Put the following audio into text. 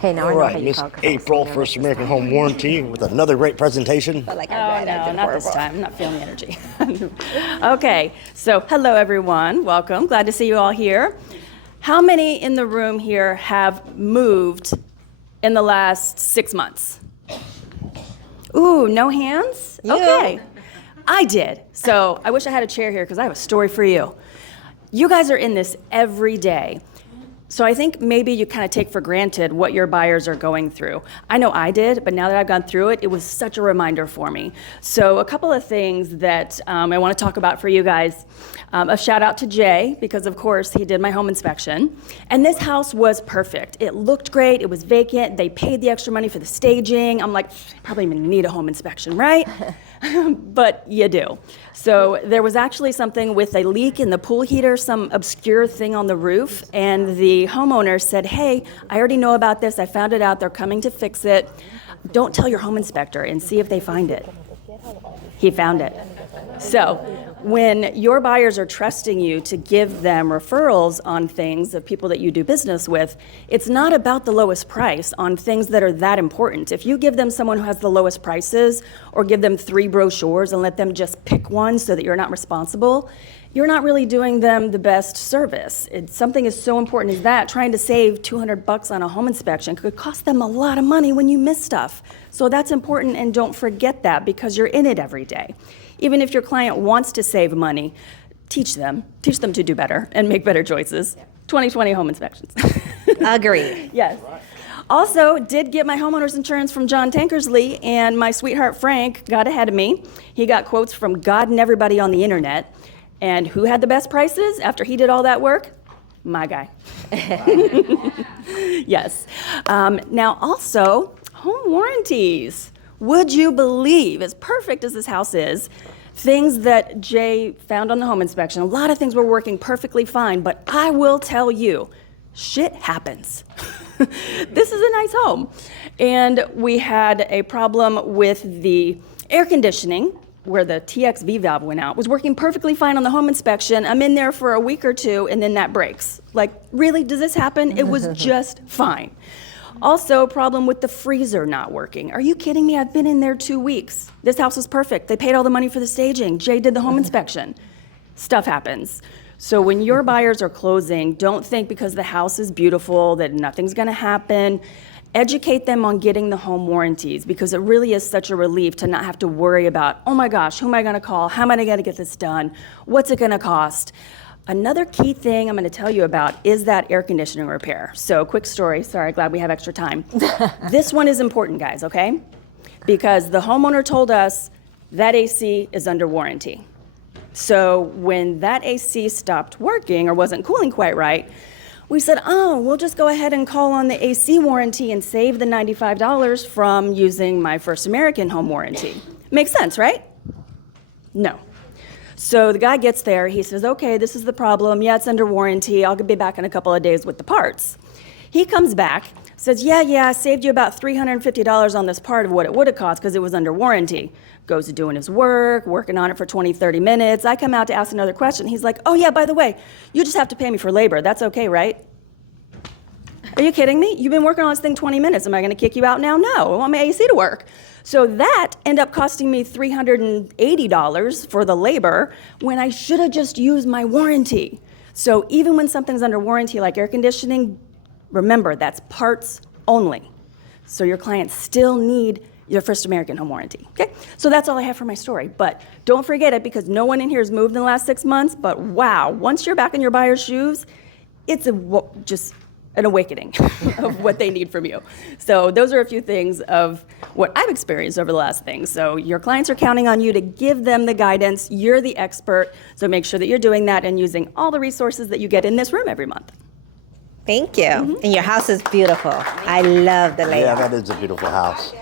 Hey, now I All know how right, you Miss talk. 'Cause I was April, so First nervous American this Home Warranty, with another great presentation. time. Like Oh, I read, I no, did not this horrible. time. I'm not feeling the energy. Okay, so hello, everyone. Welcome. Glad to see you all here. How many in the room here have moved in the last 6 months? Ooh, no hands? You. Okay. I did. So I wish I had a chair here because I have a story for you. You guys are in this every day. So I think maybe you kind of take for granted what your buyers are going through. I know I did, but now that I've gone through it, it was such a reminder for me. So a couple of things that I want to talk about for you guys. A shout out to Jay, because of course he did my home inspection. And this house was perfect. It looked great, it was vacant, they paid the extra money for the staging. I'm like, probably even need a home inspection, right? But you do. So there was actually something with a leak in the pool heater, some obscure thing on the roof, and the homeowner said, hey, I already know about this, I found it out, they're coming to fix it. Don't tell your home inspector and see if they find it. He found it. So when your buyers are trusting you to give them referrals on things of people that you do business with, it's not about the lowest price on things that are that important. If you give them someone who has the lowest prices or give them 3 brochures and let them just pick one so that you're not responsible, you're not really doing them the best service. Something as so important as that, trying to save $200 on a home inspection could cost them a lot of money when you miss stuff. So that's important, and don't forget that because you're in it every day. Even if your client wants to save money, teach them to do better and make better choices. 2020 home inspections. Agree. Yes. Also, did get my homeowner's insurance from John Tankersley, and my sweetheart Frank got ahead of me. He got quotes from God and everybody on the internet. And who had the best prices after he did all that work? My guy. Yes. Now also, home warranties. Would you believe, as perfect as this house is, things that Jay found on the home inspection, a lot of things were working perfectly fine, but I will tell you, shit happens. This is a nice home. And we had a problem with the air conditioning, where the TXV valve went out, was working perfectly fine on the home inspection. I'm in there for a week or two, and then that breaks. Like, really, does this happen? It was just fine. Also, problem with the freezer not working. Are you kidding me? I've been in there 2 weeks. This house was perfect. They paid all the money for the staging. Jay did the home inspection. Stuff happens. So when your buyers are closing, don't think because the house is beautiful that nothing's gonna happen. Educate them on getting the home warranties, because it really is such a relief to not have to worry about, oh my gosh, who am I gonna call? How am I gonna get this done? What's it gonna cost? Another key thing I'm gonna tell you about is that air conditioning repair. So quick story, sorry, glad we have extra time. This one is important, guys, okay? Because the homeowner told us that AC is under warranty. So when that AC stopped working or wasn't cooling quite right, we said, oh, we'll just go ahead and call on the AC warranty and save the $95 from using my First American home warranty. Makes sense, right? No. So the guy gets there, he says, okay, this is the problem. Yeah, it's under warranty. I'll be back in a couple of days with the parts. He comes back, says, yeah, I saved you about $350 on this part of what it would have cost because it was under warranty. Goes to doing his work, working on it for 20, 30 minutes. I come out to ask another question. He's like, oh yeah, by the way, you just have to pay me for labor. That's okay, right? Are you kidding me? You've been working on this thing 20 minutes. Am I gonna kick you out now? No, I want my AC to work. So that ended up costing me $380 for the labor when I should have just used my warranty. So even when something's under warranty like air conditioning, remember that's parts only. So your clients still need your First American home warranty, okay? So that's all I have for my story, but don't forget it because no one in here has moved in the last 6 months, but wow, once you're back in your buyer's shoes, it's just an awakening of what they need from you. So those are a few things of what I've experienced over the last things. So your clients are counting on you to give them the guidance. You're the expert, so make sure that you're doing that and using all the resources that you get in this room every month. Thank you. And your house is beautiful. I love the layout. Yeah, that is a beautiful house.